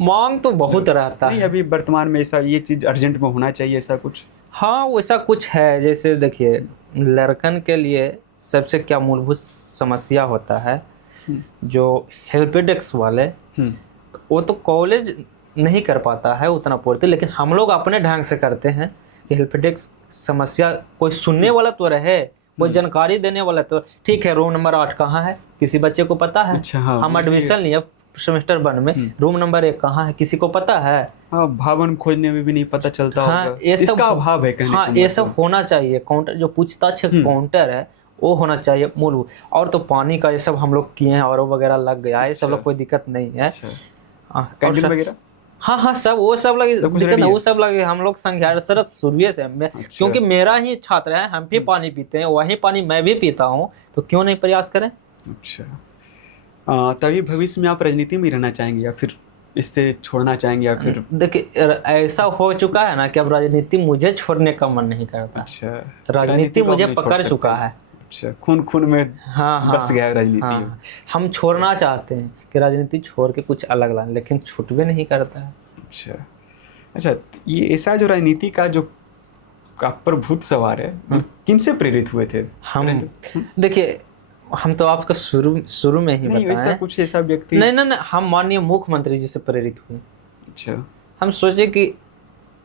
मांग तो बहुत रहता है। अभी वर्तमान में ऐसा ये चीज अर्जेंट में होना चाहिए, ऐसा कुछ? हाँ वैसा कुछ है, जैसे देखिए लड़कन के लिए सबसे क्या मूलभूत समस्या होता है, जो हेल्प डेस्क वाले, वो तो कॉलेज नहीं कर पाता है उतना पूर्ति, लेकिन हम लोग अपने ढंग से करते हैं कि हेल्प डेस्क समस्या कोई सुनने वाला तो रहे, वो जानकारी देने वाला तो ठीक है। रूम नंबर 8 कहाँ है, किसी बच्चे को पता है? अच्छा, हाँ, हम एडमिशन लिए सेमेस्टर 1 में, रूम नंबर 1 कहाँ है, किसी को पता है? हाँ, भवन खोजने में भी नहीं पता चलता हाँ, होगा। इसका अभाव है। हाँ ये सब होना चाहिए। काउंटर जो पूछताछ काउंटर है वो होना चाहिए मूलभूत। और तो पानी का ये सब हम लोग किए हैं, और वगैरह लग गया है, ये सब लोग कोई दिक्कत नहीं है। कैंटीन वगैरह हाँ सब वो सब लगे, दिक्कत नहीं, वो सब लगे। हम लोग संघर्षरत शुरू से, क्योंकि मेरा ही छात्र है, हम भी पानी पीते हैं, वही पानी मैं भी पीता हूँ, तो क्यों नहीं प्रयास करें? अच्छा, तभी भविष्य में आप राजनीति में रहना चाहेंगे या फिर इससे छोड़ना चाहेंगे या फिर? देखिए ऐसा हो चुका है ना कि अब राजनीति मुझे छोड़ने का मन नहीं करता। अच्छा, राजनीति मुझे पकड़ चुका है। अच्छा, खून में बस गया है राजनीति। हाँ, हम छोड़ना चाहते हैं कि राजनीति छोड़ के कुछ अलग लाएं, लेकिन छूटवे नहीं करता है। अच्छा, ये ऐसा जो राजनीति का जो प्रभुत्व सवार है, किन से प्रेरित हुए थे? हम देखिए, हम तो आपको शुरू में ही बताएं, कुछ ऐसा व्यक्ति नहीं, हम माननीय मुख्यमंत्री जी से प्रेरित हुए। अच्छा, हम सोचे कि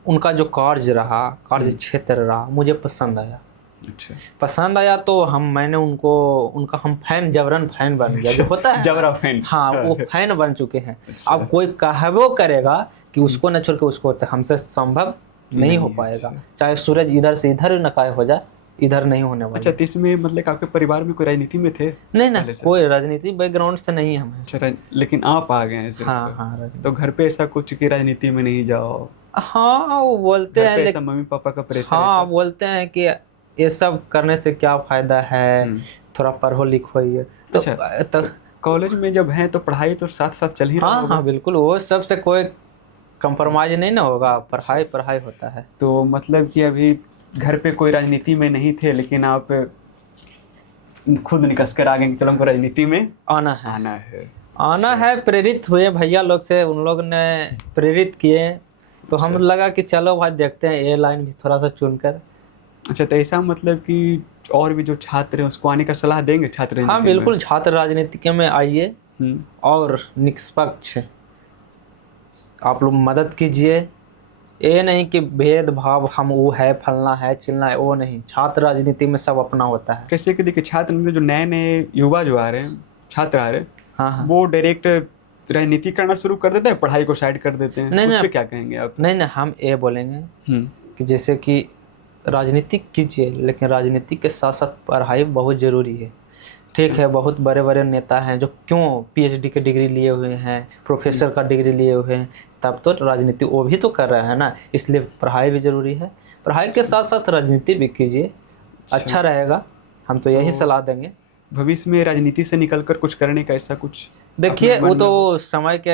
उनका जो कार्य क्षेत्र रहा, मुझे पसंद आया। अच्छा, पसंद आया तो मैंने उनका हम जबरन फैन बन गया, जो होता है जबरा फैन। हाँ वो फैन बन चुके हैं। अब कोई कहबो करेगा कि उसको न छोड़ के उसको, हमसे संभव नहीं हो पाएगा, चाहे सूरज इधर से इधर नकाय हो जाए, इधर नहीं होने वाला। अच्छा, इसमें मतलब आपके परिवार में कोई राजनीति में थे? नहीं, कोई राजनीति बैकग्राउंड से नहीं है। अच्छा, लेकिन आप आ गए हैं। हाँ, तो घर पे ऐसा कुछ कि राजनीति में नहीं जाओ? हाँ वो बोलते हैं, लेकिन मम्मी पापा का प्रेशर? हाँ बोलते हैं कि ये सब करने से क्या फायदा है, थोड़ा पढ़ो लिखो ही है तो, अच्छा। तो कॉलेज में जब हैं तो पढ़ाई तो साथ साथ चल ही रहा हाँ होगा। हाँ बिल्कुल, वो सबसे कोई कंप्रोमाइज नहीं ना होगा, पढ़ाई पढ़ाई होता है। तो मतलब कि अभी घर पे कोई राजनीति में नहीं थे, लेकिन आप खुद निकस कर आ गए कि चलो हमको राजनीति में आना है, आना है। आना है। प्रेरित हुए भैया लोग से, उन लोग ने प्रेरित किए तो हम लगा कि चलो भाई देखते हैं ये लाइन भी थोड़ा सा चुनकर। अच्छा, तो ऐसा मतलब कि और भी जो छात्र हैं उसको आने का सलाह देंगे छात्र हाँ राजनीति में? बिल्कुल, छात्र राजनीति में आइए और निष्पक्ष आप लोग मदद कीजिए। ये नहीं कि भेदभाव हम वो है फलना है चिलना है, वो नहीं। छात्र राजनीति में सब अपना होता है। कैसे कि देखिए छात्र में जो नए नए युवा जो आ रहे हैं, छात्र आ रहे हैं, हाँ हाँ वो डायरेक्ट राजनीति करना शुरू कर देते हैं, पढ़ाई को साइड कर देते हैं। नहीं, उस नहीं। पे क्या कहेंगे आप? नहीं नहीं, हम ये बोलेंगे कि जैसे कि राजनीति कीजिए, लेकिन राजनीति के साथ साथ पढ़ाई बहुत ज़रूरी है। ठीक है, बहुत बड़े बड़े नेता हैं जो क्यों पीएचडी की डिग्री लिए हुए हैं, प्रोफेसर का डिग्री लिए हुए हैं, तब तो राजनीति वो भी तो कर रहे हैं ना। इसलिए पढ़ाई भी ज़रूरी है, पढ़ाई के साथ साथ राजनीति भी कीजिए, अच्छा रहेगा। हम तो यही सलाह देंगे। भविष्य में राजनीति से निकलकर कुछ करने का ऐसा कुछ? देखिए वो तो समय के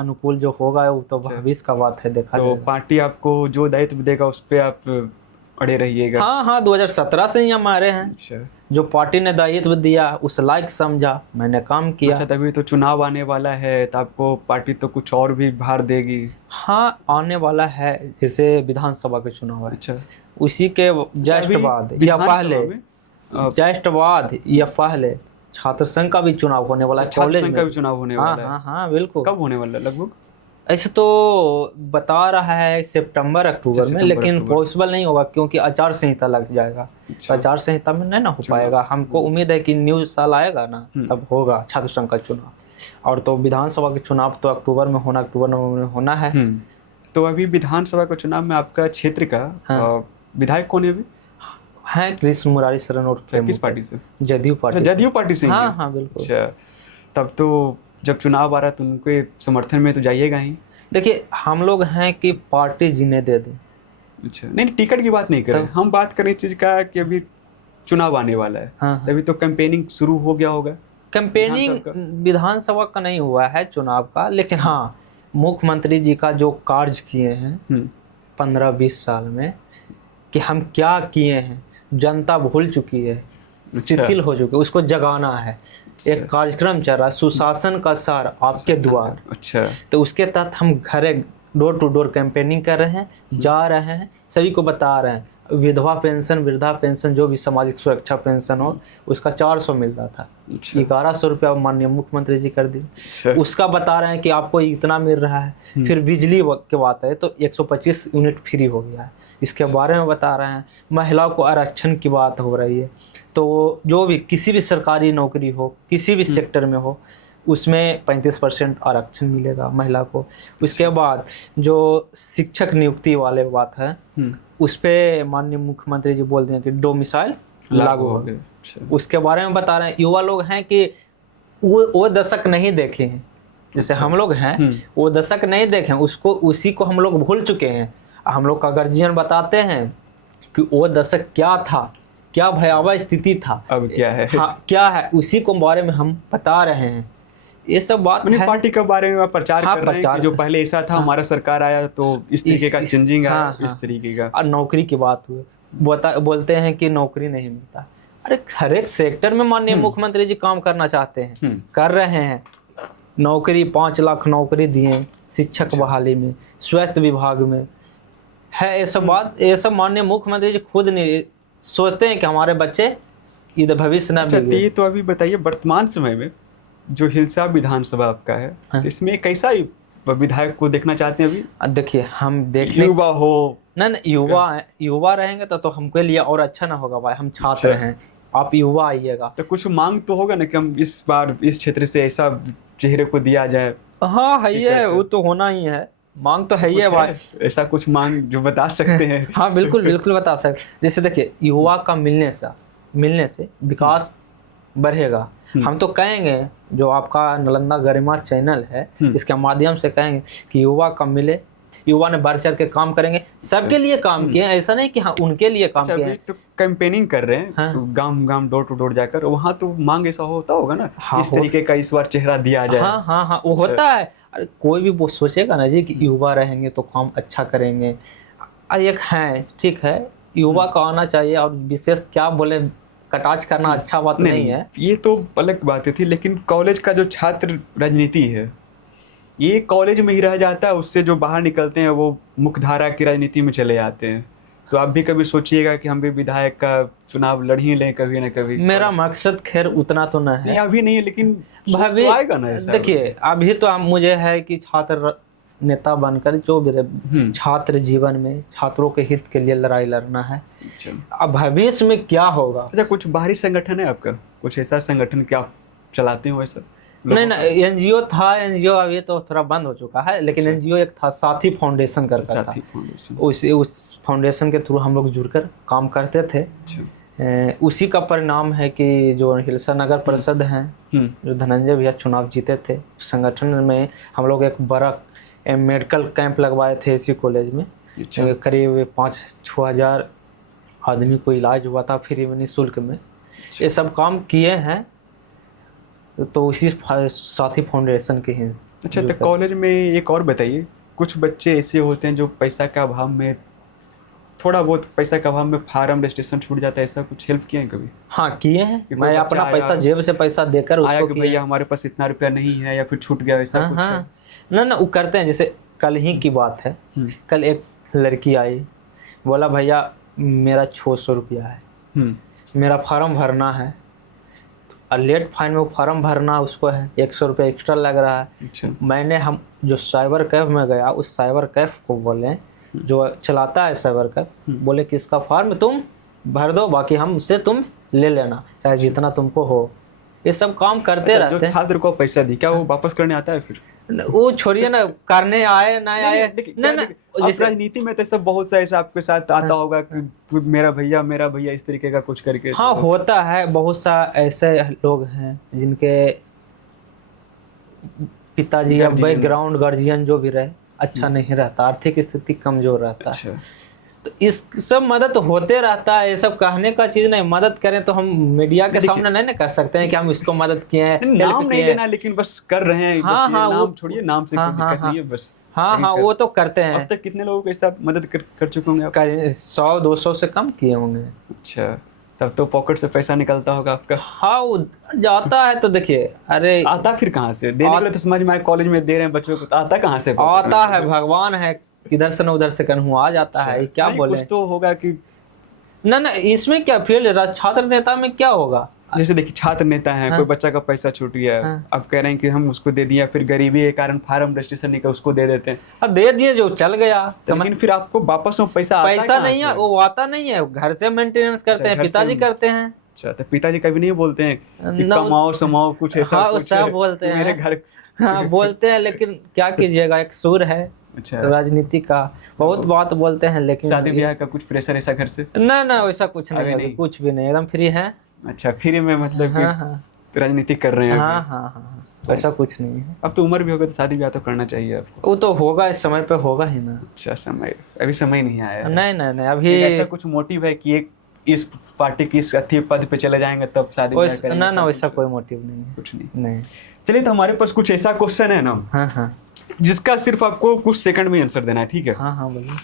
अनुकूल जो होगा वो तो भविष्य का बात है, देखा तो जाएगा। पार्टी आपको जो दायित्व देगा उस पे आप अड़े रहिएगा? हाँ हाँ, 2017 से ही हम आ रहे हैं। अच्छा जो पार्टी ने दायित्व दिया उस लायक समझा, मैंने काम किया। अच्छा, तभी तो चुनाव आने वाला है, तो आपको पार्टी तो कुछ और भी भार देगी? हाँ आने वाला है, जैसे विधानसभा के चुनाव है, अच्छा, उसी के जस्ट बाद या पहले, जस्ट बाद या पहले छात्र संघ का भी चुनाव होने वाला है। छात्र कॉलेज संघ का में भी चुनाव होने हाँ वाला है? हाँ हाँ बिल्कुल। कब होने वाला है लगभग? ऐसे तो बता रहा है सितंबर अक्टूबर में, सितंबर, लेकिन अक्टूबर। पॉसिबल नहीं होगा क्योंकि आचार संहिता लग जाएगा। तो आचार संहिता में नहीं ना हो पाएगा। हमको उम्मीद है कि न्यू साल आएगा ना तब होगा छात्र संघ का चुनाव। और तो विधानसभा के चुनाव तो अक्टूबर में होना है। तो अभी विधानसभा के चुनाव में आपका क्षेत्र का विधायक कौन है अभी? है कृष्ण मुरारी शरण और किस पार्टी से? जदयू पार्टी। जदयू पार्टी से? हाँ हाँ बिल्कुल। अच्छा, तब तो जब चुनाव आ रहा है तो उनके समर्थन में तो जाइएगा ही। देखिए हम लोग हैं कि पार्टी जीने दे दें। अच्छा, नहीं टिकट की बात नहीं कर रहे, हम बात करें इस चीज का कि अभी चुनाव आने वाला है। हाँ, तभी तो कैंपेनिंग शुरू हो गया होगा। कैंपेनिंग विधानसभा का नहीं हुआ है चुनाव का, लेकिन हाँ मुख्यमंत्री जी का जो कार्य किए हैं 15-20 साल में कि हम क्या किए हैं, जनता भूल चुकी है, शिथिल हो चुकी है, उसको जगाना है। एक कार्यक्रम चल रहा है, सुशासन का सार आपके द्वार। अच्छा, तो उसके तहत हम घर डोर टू डोर कैंपेनिंग कर रहे हैं, जा रहे हैं, सभी को बता रहे हैं। विधवा पेंशन, वृद्धा पेंशन, जो भी सामाजिक सुरक्षा पेंशन हो, उसका 400 मिल रहा था, 1100 रुपया माननीय मुख्यमंत्री जी कर दिए। उसका बता रहे हैं कि आपको इतना मिल रहा है। फिर बिजली की बात है तो 125 यूनिट फ्री हो गया है, इसके बारे में बता रहे हैं। महिलाओं को आरक्षण की बात हो रही है, तो जो भी किसी भी सरकारी नौकरी हो, किसी भी सेक्टर में हो, उसमें 35% आरक्षण मिलेगा महिला को। उसके बाद जो शिक्षक नियुक्ति वाले बात है, उस पे माननीय मुख्यमंत्री जी बोल दिए कि डोमिसाइल लागू हो गए। उसके बारे में बता रहे हैं। युवा लोग हैं कि वो दशक नहीं देखे हैं, जैसे हम लोग हैं वो दशक नहीं देखे, उसको उसी को हम लोग भूल चुके हैं। हम लोग का गार्जियन बताते हैं कि वो दशक क्या था, क्या भयावह स्थिति था, अब क्या है। हाँ क्या है, उसी को बारे में हम बता रहे हैं। ये सब बात है। पार्टी के बारे में प्रचार कर रहे हैं कि जो पहले ऐसा था, हमारा सरकार आया तो इस तरीके का चेंजिंग आया, इस तरीके का। और नौकरी की बात हुई, बोलते हैं कि नौकरी नहीं मिलता। अरे हर एक सेक्टर में माननीय मुख्यमंत्री जी काम करना चाहते हैं, कर रहे हैं। नौकरी 5 लाख नौकरी दिए शिक्षक बहाली में, स्वास्थ्य विभाग में है। ये सब बात, ये सब माननीय मुख्यमंत्री जी खुद नहीं सोचते हैं कि हमारे बच्चे इधर भविष्य न बिगड़े। तो अभी बताइए, वर्तमान समय में जो हिलसा विधानसभा आपका है, तो इसमें कैसा विधायक को देखना चाहते हैं अभी? देखिए हम युवा हो ना, युवा रहेंगे तो हमके लिए और अच्छा ना होगा भाई। हम छात्र हैं, आप युवा आइएगा तो कुछ मांग तो होगा ना कि हम इस बार इस क्षेत्र से ऐसा चेहरे को दिया जाए। हाँ है ये, वो तो होना ही है, मांग तो है ही है भाई। ऐसा कुछ मांग जो बता सकते हैं? हाँ बिल्कुल बिल्कुल बता सकते। जैसे देखिए युवा का मिलने से विकास बढ़ेगा। हम तो कहेंगे, जो आपका नालंदा गरिमा चैनल है, इसके माध्यम से कहेंगे कि युवा का मिले युवा ने बढ़ चढ़ के काम करेंगे, सबके लिए काम किए, ऐसा नहीं कि हाँ उनके लिए काम किए अभी हैं। तो कैंपेनिंग कर रहे हैं, हाँ। गांव गांव डोर टू डोर जाकर, वहाँ तो मांग ऐसा होता होगा ना, हाँ, इस तरीके का इस बार चेहरा दिया जाए। हाँ हाँ हाँ, वो होता है। अरे कोई भी वो सोचेगा ना जी कि युवा रहेंगे तो काम अच्छा करेंगे। एक है, ठीक है, युवा को आना चाहिए, और विशेष क्या बोले, कटाक्ष करना अच्छा बात नहीं है। ये तो अलग बातें थी, लेकिन कॉलेज का जो छात्र राजनीति है ये कॉलेज में ही रह जाता है, उससे जो बाहर निकलते हैं वो मुख्यधारा की राजनीति में चले जाते हैं। तो आप भी कभी सोचिएगा कि हम भी विधायक का चुनाव लड़ ही लें कभी ना कभी। मेरा मकसद खैर उतना तो न है, नहीं अभी नहीं है, लेकिन भाभी तो आएगा ना ऐसा। देखिए अभी तो मुझे है कि छात्र नेता बनकर जो भी रहे, छात्र जीवन में छात्रों के हित के लिए लड़ाई लड़ना है। अच्छा। अब भविष्य में क्या होगा। अच्छा, कुछ बाहरी संगठन है आपका, कुछ ऐसा संगठन क्या आप चलाते हो वैसा? नहीं ना, एनजीओ था, एनजीओ अभी तो थोड़ा बंद हो चुका है, लेकिन एनजीओ एक था, साथी फाउंडेशन करता था। साथी फाउंडेशन। उस फाउंडेशन के थ्रू हम लोग जुड़कर काम करते थे। अच्छा। उसी का परिणाम है कि जो हिलसा नगर परिषद हैं, जो धनंजय भैया चुनाव जीते थे, संगठन में हम लोग एक बड़ा मेडिकल कैंप लगवाए थे इसी कॉलेज में। अच्छा। करीब 5-6 हज़ार आदमी को इलाज हुआ था फ्री में, निःशुल्क में। ये सब काम किए हैं तो उसी साथी फाउंडेशन के हैं। अच्छा, तो कॉलेज में एक और बताइए, कुछ बच्चे ऐसे होते हैं जो पैसा के अभाव में, थोड़ा बहुत पैसा के अभाव में फार्म रजिस्ट्रेशन छूट जाता है, ऐसा कुछ हेल्प किए हैं कभी? हाँ किए हैं, कि मैं कोई अपना बच्चा पैसा आया, जेब से पैसा देकर आया उसको कि भैया हमारे पास इतना रुपया नहीं है या फिर छूट गया, ऐसा हाँ कुछ है? हाँ, ना वो करते हैं। जैसे कल ही की बात है, कल एक लड़की आई, बोला भैया मेरा 600 रुपया है, मेरा फॉर्म भरना है, और लेट फाइन में फॉर्म भरना उसको है, 100 रुपया एक्स्ट्रा लग रहा है। अच्छा। मैंने हम जो साइबर कैफ में गया, उस साइबर कैफ को बोले, जो चलाता है साइबर कैफ, बोले कि इसका फॉर्म तुम भर दो, बाकी हमसे तुम ले लेना, चाहे जितना तुमको हो। ये सब काम करते जो रहते हैं। छात्र को पैसा दी, क्या वो वापस करने आता है फिर? वो छोड़िए ना, करने आए ना आए, ना ना, जैसे राजनीति में तो सब बहुत सा ऐसा आपके साथ आता होगा कि मेरा भैया इस तरीके का कुछ करके। हाँ होता है, बहुत सा ऐसे लोग हैं जिनके पिताजी या बैकग्राउंड गार्जियन जो भी रहे अच्छा नहीं रहता, आर्थिक स्थिति कमजोर रहता है। अच्छा। तो इस सब मदद होते रहता है, ये सब कहने का चीज नहीं। मदद करें तो हम मीडिया के सामने नहीं ना कर सकते हैं कि हम इसको मदद किए हैं, नाम नहीं लेना, लेकिन बस कर रहे हैं। हाँ, बस हाँ, नाम वो छोड़िए, नाम से कोई दिक्कत नहीं है, बस। हाँ हाँ, वो तो करते हैं। अब तक कितने लोगों को ऐसा मदद कर चुके होंगे आप? 100-200 से कम किए होंगे। अच्छा, तब तो पॉकेट से पैसा निकलता होगा आपका। हाँ वो जाता है तो देखिए, अरे आता फिर कहाँ से? देने के लिए तो समझ में आए, कॉलेज में दे रहे हैं बच्चों को, तो आता कहाँ से? आता है, भगवान है, इधर से न उधर से कन्हू आ जाता है। क्या बोले, कुछ तो होगा कि ना ना, इसमें क्या फील्ड छात्र नेता में क्या होगा। जैसे देखिए छात्र नेता हैं, कोई बच्चा का पैसा छूट गया, अब कह रहे हैं कि हम उसको दे दिया, फिर गरीबी के कारण फार्म रजिस्ट्रेशन नहीं कर उसको दे देते हैं। अब दे दिए, जो चल गया। लेकिन फिर आपको वापस वो पैसा नहीं है, वो आता नहीं है, घर से मेंटेनेंस करते हैं, पिताजी करते हैं। अच्छा, तो पिताजी कभी नहीं बोलते हैं कि कमाओ समाओ कुछ ऐसा? हाँ सब बोलते हैं, मेरे घर। हाँ बोलते हैं, लेकिन क्या कीजिएगा, एक सुर है। अच्छा। राजनीति का बहुत बात बोलते हैं, लेकिन शादी ब्याह का कुछ प्रेशर ऐसा घर से? ना वैसा कुछ नहीं, कुछ भी नहीं, एकदम फ्री है। अच्छा, फ्री में मतलब कि राजनीति कर रहे हैं? हाँ, वैसा कुछ नहीं है। अब तो उम्र भी होगा तो शादी ब्याह तो करना चाहिए आपको। वो तो होगा, इस समय पे होगा ही ना। अच्छा, समय अभी समय नहीं आया? नहीं अभी ऐसा कुछ मोटिव है कि एक इस पार्टी की इस अच्छी पद पे चले जाएंगे तब शादी ब्याह करेंगे? ना वैसा कोई मोटिव नहीं है, कुछ नहीं। चलिए, तो हमारे पास कुछ ऐसा क्वेश्चन है ना, हाँ जिसका सिर्फ आपको कुछ सेकंड में आंसर देना है, ठीक है? हाँ बोलिए।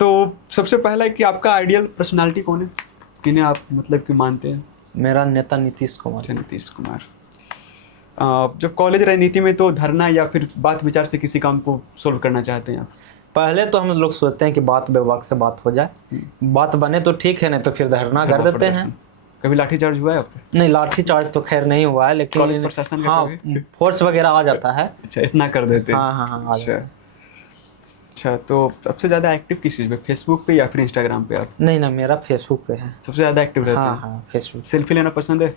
तो सबसे पहला है कि आपका आइडियल पर्सनालिटी कौन है, किन्हें आप मतलब कि मानते हैं? मेरा नेता नीतीश कुमार। अच्छा, नीतीश कुमार। जब कॉलेज राजनीति में तो धरना या फिर बात विचार से किसी काम को सोल्व करना चाहते हैं आप? पहले तो हम लोग सोचते हैं कि बात विभाग से बात हो जाए, बात बने तो ठीक है, नहीं तो फिर धरना कर देते हैं। कभी लाठीचार्ज हुआ है आप पे? नहीं, लाठीचार्ज तो खैर नहीं हुआ है, लेकिन प्रशासन हाँ फोर्स वगैरह आ जाता है। अच्छा, इतना कर देते हैं? हाँ। अच्छा, तो सबसे ज्यादा एक्टिव किस चीज पे, फेसबुक पे या फिर इंस्टाग्राम पे आप? नहीं ना, मेरा फेसबुक पे है। सबसे ज्यादा एक्टिव रहते हैं? हाँ फेसबुक। सेल्फी लेना पसंद है?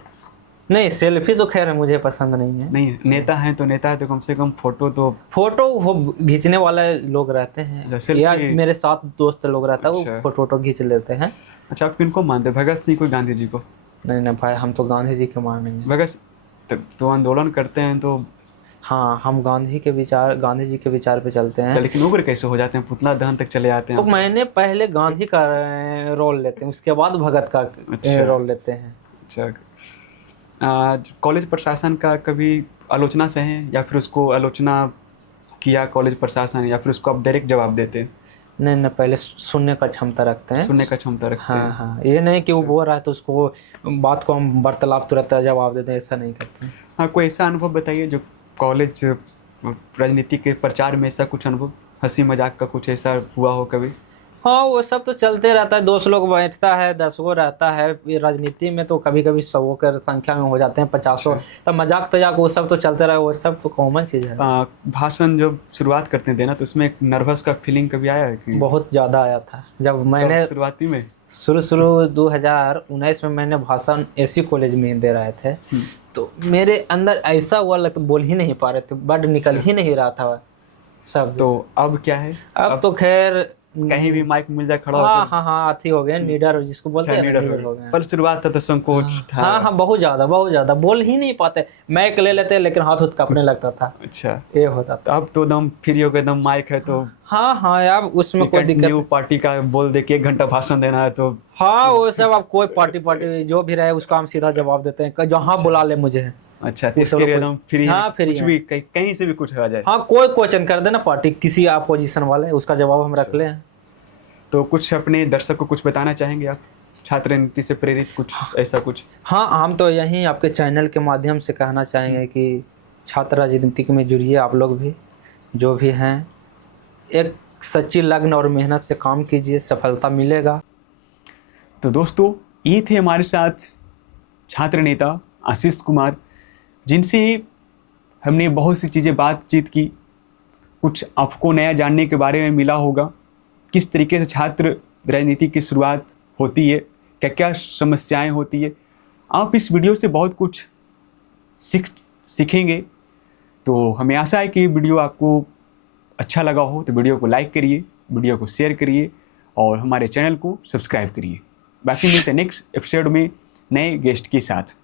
नहीं, सेल्फी तो खैर मुझे पसंद नहीं है। नहीं, नेता है तो कम से कम फोटो वो खींचने वाले लोग रहते हैं, या मेरे साथ दोस्त लोग रहता है, वो फोटो खींच लेते हैं। अच्छा, आप किनको मानते हैं, भगत सिंह को, गांधी जी को? नहीं भाई, हम तो गांधी जी के मानेंगे। भगत तो आंदोलन करते हैं तो हाँ, हम गांधी जी के विचार पे चलते हैं। लेकिन उग्र कैसे हो जाते हैं, पुतला दहन तक चले जाते तो हैं? मैंने पहले गांधी का रोल लेते हैं, उसके बाद भगत का अच्छा। रोल लेते हैं। अच्छा, कॉलेज प्रशासन का कभी आलोचना सहे या फिर उसको आलोचना किया कॉलेज प्रशासन, या फिर उसको आप डायरेक्ट जवाब देते हैं? नहीं नहीं, पहले सुनने का क्षमता रखते हैं। सुनने का क्षमता रखते हैं। हाँ हाँ, ये नहीं कि वो बोल रहा है तो उसको बात को हम वार्तालाप तुरंत जवाब देते हैं, ऐसा नहीं करते हैं। हाँ, कोई ऐसा अनुभव बताइए जो कॉलेज राजनीति के प्रचार में, ऐसा कुछ अनुभव, हंसी मजाक का कुछ ऐसा हुआ हो कभी? हाँ, वो सब तो चलते रहता है, 200 लोग बैठता है, 10 गो रहता है। ये राजनीति में तो कभी कभी 100 के संख्या में हो जाते हैं, 50। तब मजाक तजाक वो सब तो चलते रहे, वो सब तो कॉमन चीज़ है। भाषण जब शुरुआत करते देना तो उसमें एक नर्वस का फीलिंग कभी आया है कि? बहुत ज़्यादा आया था जब मैंने शुरुआती में शुरू 2019 में मैंने भाषण एसी कॉलेज में दे रहे थे। तो मेरे अंदर ऐसा हुआ लगता बोल ही नहीं पा रहे थे, वर्ड निकल ही नहीं रहा था सब। तो अब क्या है? अब तो खैर कहीं भी माइक मिल जाए खड़ा हाँ होकर? हाँ हाँ, आती हो गए, नीडर जिसको बोलते हैं, लीडर लीडर हो गए। पर शुरुआत था तो संकोच था। हाँ हाँ, बहुत ज्यादा बोल ही नहीं पाते। माइक ले लेते लेकिन हाथ उठ कांपने लगता था। अच्छा, ये होता था। तो अब तो एकदम फ्री हो गए, एकदम माइक है तो हाँ हाँ यार, उसमें कोई दिक्कत। न्यू पार्टी का बोल दे के 1 घंटा भाषण देना है तो? हाँ, वो सब अब कोई पार्टी जो भी रहे उसका हम सीधा जवाब देते हैं, जहाँ बुला ले मुझे। अच्छा, तो इसके लिए एकदम फ्री है? हाँ, फ्री कुछ है। भी कहीं से भी कुछ आ जाए? हाँ, कोई क्वेश्चन कर देना पार्टी, किसी अपोजिशन वाले, उसका जवाब हम रख लें। तो कुछ अपने दर्शक को कुछ बताना चाहेंगे आप, छात्र नीति से प्रेरित कुछ ऐसा कुछ? हाँ, हम तो यहीं आपके चैनल के माध्यम से कहना चाहेंगे कि छात्र राजनीति में जुड़िए, आप लोग भी जो भी हैं, एक सच्ची लगन और मेहनत से काम कीजिए, सफलता मिलेगा। तो दोस्तों, ये थे हमारे साथ छात्र नेता आशीष कुमार, जिनसे हमने बहुत सी चीज़ें बातचीत की। कुछ आपको नया जानने के बारे में मिला होगा, किस तरीके से छात्र राजनीति की शुरुआत होती है, क्या क्या समस्याएं होती है। आप इस वीडियो से बहुत कुछ सीखेंगे। तो हमें आशा है कि ये वीडियो आपको अच्छा लगा हो, तो वीडियो को लाइक करिए, वीडियो को शेयर करिए और हमारे चैनल को सब्सक्राइब करिए। बाकी मिलते हैं नेक्स्ट एपिसोड में नए गेस्ट के साथ।